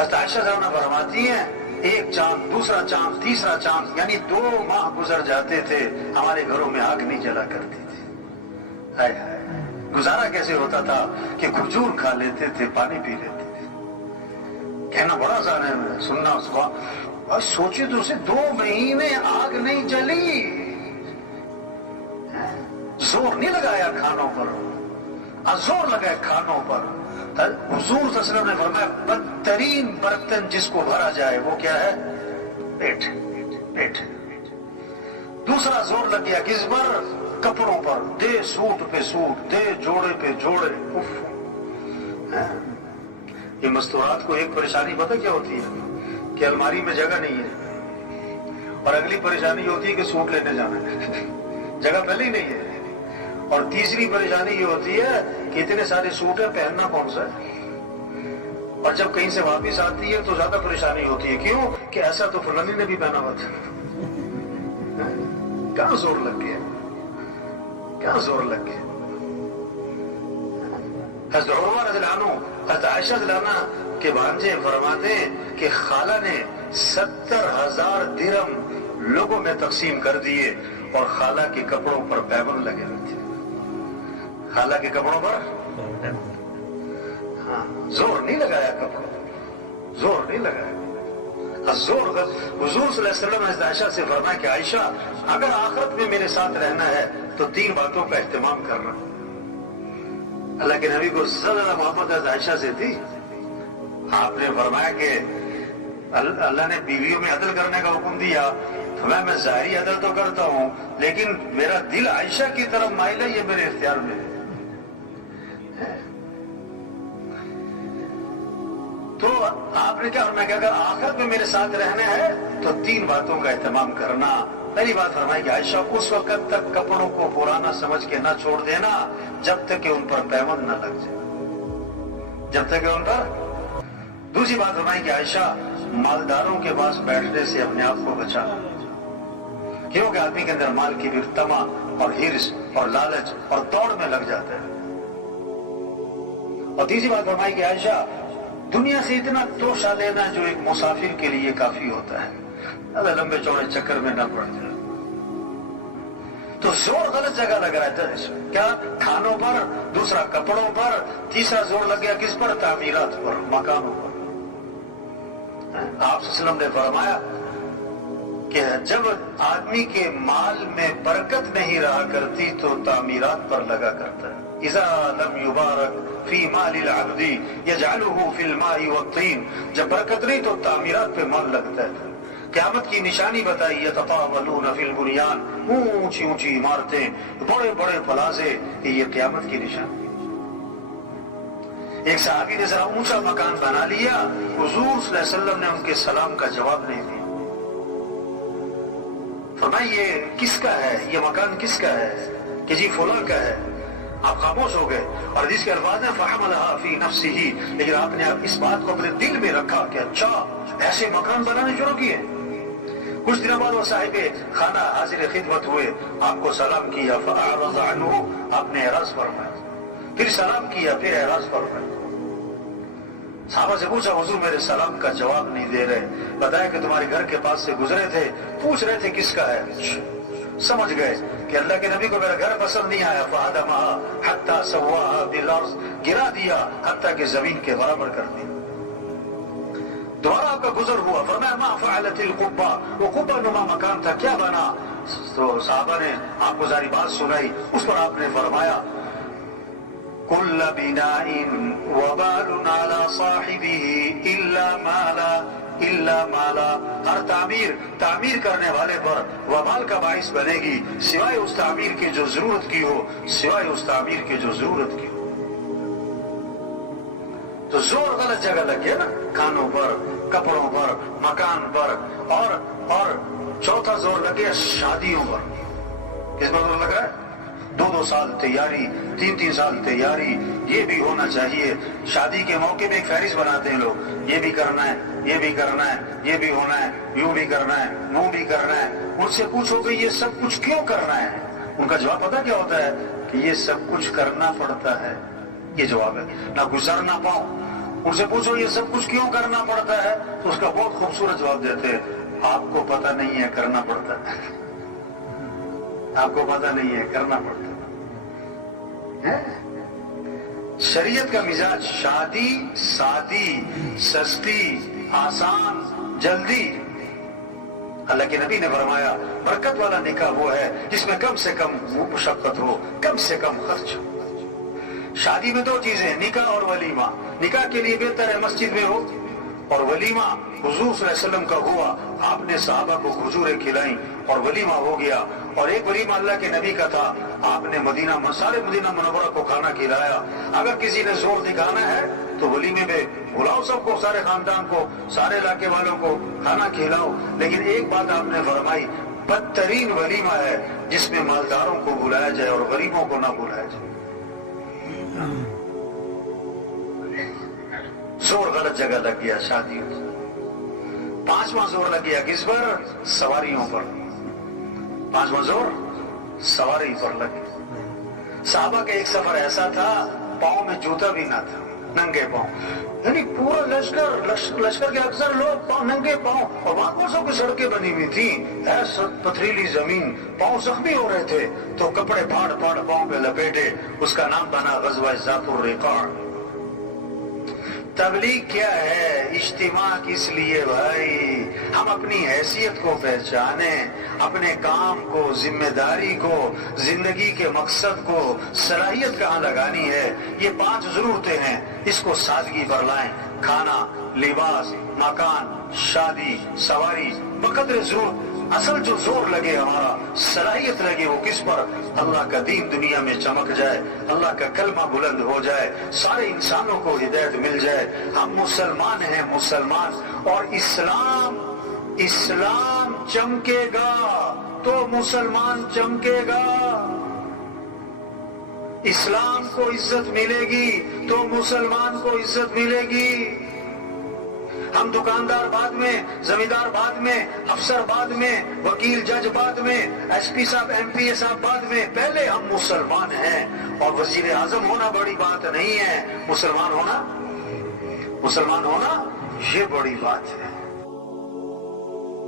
حضرت عائشہ جانا فرماتی ہیں ایک چاند، دوسرا چاند، تیسرا چاند، یعنی 2 ماہ گزر جاتے تھے، ہمارے گھروں میں آگ نہیں جلا کرتی تھی۔ ہائے ہائے، گزارا کیسے ہوتا تھا کہ کھجور کھا لیتے تھے، پانی پی لیتے تھے۔ کہنا بڑا آسان ہے، سننا صبح اور سوچے تو اسے 2 مہینے آگ نہیں جلی، زور نہیں لگایا کھانوں پر، زور لگایا کھانوں پر۔ حضور صلی اللہ علیہ وسلم نے فرمایا بدترین برتن جس کو بھرا جائے وہ کیا ہے؟ پیٹ، پیٹ۔ دوسرا زور لگ گیا کس پر؟ کپڑوں پر، دے سوٹ پہ سوٹ، دے جوڑے پہ جوڑے۔ یہ مستورات کو ایک پریشانی پتہ کیا ہوتی ہے؟ کہ الماری میں جگہ نہیں ہے، اور اگلی پریشانی ہوتی ہے کہ سوٹ لینے جانا ہے، جگہ پہلے ہی نہیں ہے، اور تیسری پریشانی یہ ہوتی ہے کہ اتنے سارے سوٹ ہیں، پہننا کون سا ہے؟ اور جب کہیں سے واپس آتی ہے تو زیادہ پریشانی ہوتی ہے، کیوں کہ ایسا تو فلانی نے بھی پہنا ہوا تھا۔ کہاں زور لگ گیا، کیا زور لگ گیا؟ حضرت عمر رضی اللہ عنہ، حضرت عائشہ رضی اللہ عنہ کے بھانجے فرماتے ہیں کہ خالہ نے 70,000 درہم لوگوں میں تقسیم کر دیے، اور خالہ کے کپڑوں پر پیبند لگے ہوئے تھے۔ خالہ کے کپڑوں پر زور نہیں لگایا، کپڑوں زور نہیں لگایا۔ زور حضور صلی اللہ علیہ وسلم نے عائشہ سے فرمایا کہ عائشہ اگر آخرت میں میرے ساتھ رہنا ہے تو 3 باتوں کا اہتمام کرنا۔ اللہ کے نبی کو زیادہ محبت عائشہ سے تھی۔ آپ نے فرمایا کہ اللہ نے بیویوں میں عدل کرنے کا حکم دیا، تو میں ظاہری عدل تو کرتا ہوں، لیکن میرا دل عائشہ کی طرف مائل ہے، یہ میرے اختیار میں ہے۔ تو آپ نے کیا فرمایا کہ اگر آخرت میں میرے ساتھ رہنا ہے تو 3 باتوں کا اہتمام کرنا۔ پہلی بات فرمائی کہ عائشہ اس وقت تک کپڑوں کو پرانا سمجھ کے نہ چھوڑ دینا جب تک کہ ان پر پیوند نہ لگ جائے، جب تک کہ ان پر۔ دوسری بات فرمائی کہ عائشہ مالداروں کے پاس بیٹھنے سے اپنے آپ کو بچانا، کیونکہ آدمی کے اندر مال کی بھی طمع اور حرص اور لالچ اور دوڑ میں لگ جاتا ہے۔ اور تیسری بات فرمائی کہ عائشہ دنیا سے اتنا توشہ لینا جو ایک مسافر کے لیے کافی ہوتا ہے، اللہ لمبے چوڑے چکر میں نہ پڑ جائے۔ تو زور غلط جگہ لگ رہا ہے، کیا؟ کھانوں پر، دوسرا کپڑوں پر، تیسرا زور لگ گیا کس پر؟ تعمیرات پر، مکانوں پر۔ آپ صلی اللہ علیہ وسلم نے فرمایا کہ جب آدمی کے مال میں برکت نہیں رہا کرتی تو تعمیرات پر لگا کرتا ہے۔ اذا لم یبارک فی مال العبد یجعلہ فی الماء والطین، جب برکت نہیں تو تعمیرات پہ مال لگتا ہے۔ قیامت کی نشانی بتائی، یتطاولون فی البنیان، اونچی اونچی عمارتیں، بڑے بڑے پلازے، یہ قیامت کی نشانی۔ ایک صحابی نے ذرا اونچا مکان بنا لیا، حضور صلی اللہ علیہ وسلم نے ان کے سلام کا جواب نہیں دیا۔ فرمایا یہ کس کا ہے، یہ مکان کس کا ہے؟ کہ جی فلاں کا ہے۔ آپ خاموش ہو گئے، اور جس کے الفاظ ہیں فحملها فی نفسہ، لیکن آپ نے اس بات کو اپنے دل میں رکھا کہ اچھا ایسے مکان بنانے شروع کیے۔ کچھ دنوں بعد وہ صاحب خانہ حاضر خدمت ہوئے، آپ کو سلام کیا، فاعرض عنہ، آپ نے اعراض فرمایا، پھر سلام کیا، پھر اعراض فرمایا۔ صحابہ سے پوچھا حضور میرے سلام کا جواب نہیں دے رہے، بتایا کہ تمہارے گھر کے پاس سے گزرے تھے، پوچھ رہے تھے کس کا ہے۔ سمجھ گئے کہ اللہ کے نبی کو میرا گھر پسند نہیں آیا، فہدمها حتی سواها بالارض، گرا دیا حتیٰ کہ زمین کے برابر کر دیا۔ دوبارہ آپ کا گزر ہوا، فرمایا ما فعلت القبہ، وہ قبہ نما مکان تھا کیا بنا؟ تو صحابہ نے آپ کو ساری بات سنائی، اس پر آپ نے فرمایا کل بناء وبال على صاحبه الا مالا، ہر تعمیر کرنے والے پر وبال کا باعث بنے گی سوائے اس تعمیر کی جو ضرورت کی ہو، سوائے اس تعمیر کی جو ضرورت کی ہو۔ تو زور غلط جگہ لگ گیا نا، کھانوں پر، کپڑوں پر، مکان پر، اور چوتھا زور لگ گیا شادیوں پر۔ کس پر زور لگ رہا ہے؟ 2 سال تیاری، 3 سال تیاری، یہ بھی ہونا چاہیے۔ شادی کے موقع میں ایک فہرست بناتے ہیں لوگ، یہ بھی کرنا ہے، یہ بھی کرنا ہے، یہ بھی ہونا ہے، یوں بھی کرنا ہے، وہ بھی کرنا ہے۔ ان سے پوچھو کہ یہ سب کچھ کیوں کرنا ہے؟ ان کا جواب پتہ کیا ہوتا ہے؟ کہ یہ سب کچھ کرنا پڑتا ہے، یہ جواب ہے۔ نہ گزر نہ پاؤں، ان سے پوچھو یہ سب کچھ کیوں کرنا پڑتا ہے، تو اس کا بہت خوبصورت جواب دیتے ہیں، آپ کو پتہ نہیں ہے کرنا پڑتا ہے، آپ کو پتہ نہیں ہے کرنا پڑتا ہے۔ شریعت کا مزاج شادی سادی، سستی، آسان، جلدی۔ اللہ کے نبی نے فرمایا برکت والا نکاح وہ ہے جس میں کم سے کم مشقت ہو، کم سے کم خرچ ہو۔ شادی میں دو چیزیں، نکاح اور ولیمہ۔ نکاح کے لیے بہتر ہے مسجد میں ہو، اور ولیمہ حضور صلی اللہ علیہ وسلم کا ہوا، آپ نے صحابہ کو کھجوریں کھلائیں اور ولیمہ ہو گیا۔ اور ایک ولیمہ اللہ کے نبی کا تھا، آپ نے سارے مدینہ منورہ کو کھانا کھلایا۔ اگر کسی نے زور دکھانا ہے تو ولیمے میں بلاؤ سب کو، سارے خاندان کو، سارے علاقے والوں کو کھانا کھلاؤ، لیکن ایک بات آپ نے فرمائی، بدترین ولیمہ ہے جس میں مالداروں کو بلایا جائے اور غریبوں کو نہ بلایا جائے۔ زور غلط جگہ لگ گیا شادیوں سے۔ پانچواں زور لگ گیا کس پر؟ سواریوں پر۔ پانچواں زور سواری پر لگ گیا۔ صحابہ کا ایک سفر ایسا تھا پاؤں میں جوتا بھی نہ تھا، ننگے پاؤں، یعنی پورا لشکر کے اکثر لوگ پاؤں ننگے پاؤں، اور وہاں برسوں کی سڑکیں بنی ہوئی تھی، پتھریلی زمین، پاؤں زخمی ہو رہے تھے تو کپڑے پھاڑ پھاڑ پاؤں پہ لپیٹے، اس کا نام بنا غزوہ ذات الرقاع۔ تبلیغ کیا ہے؟ اجتماع کس لیے بھائی؟ ہم اپنی حیثیت کو پہچانیں، اپنے کام کو، ذمہ داری کو، زندگی کے مقصد کو، صلاحیت کہاں لگانی ہے۔ یہ 5 ضرورتیں ہیں، اس کو سادگی پر لائیں۔ کھانا، لباس، مکان، شادی، سواری، بقدر ضرورت۔ اصل جو زور لگے ہمارا، صلاحیت لگے، وہ کس پر؟ اللہ کا دین دنیا میں چمک جائے، اللہ کا کلمہ بلند ہو جائے، سارے انسانوں کو ہدایت مل جائے۔ ہم مسلمان ہیں، مسلمان، اور اسلام چمکے گا تو مسلمان چمکے گا۔ اسلام کو عزت ملے گی تو مسلمان کو عزت ملے گی۔ ہم دکاندار بعد میں، زمیندار بعد میں، افسر بعد میں، وکیل جج بعد میں، ایس پی صاحب ایم پی اے صاحب بعد میں، پہلے ہم مسلمان ہیں۔ اور وزیر اعظم ہونا بڑی بات نہیں ہے، مسلمان ہونا یہ بڑی بات ہے۔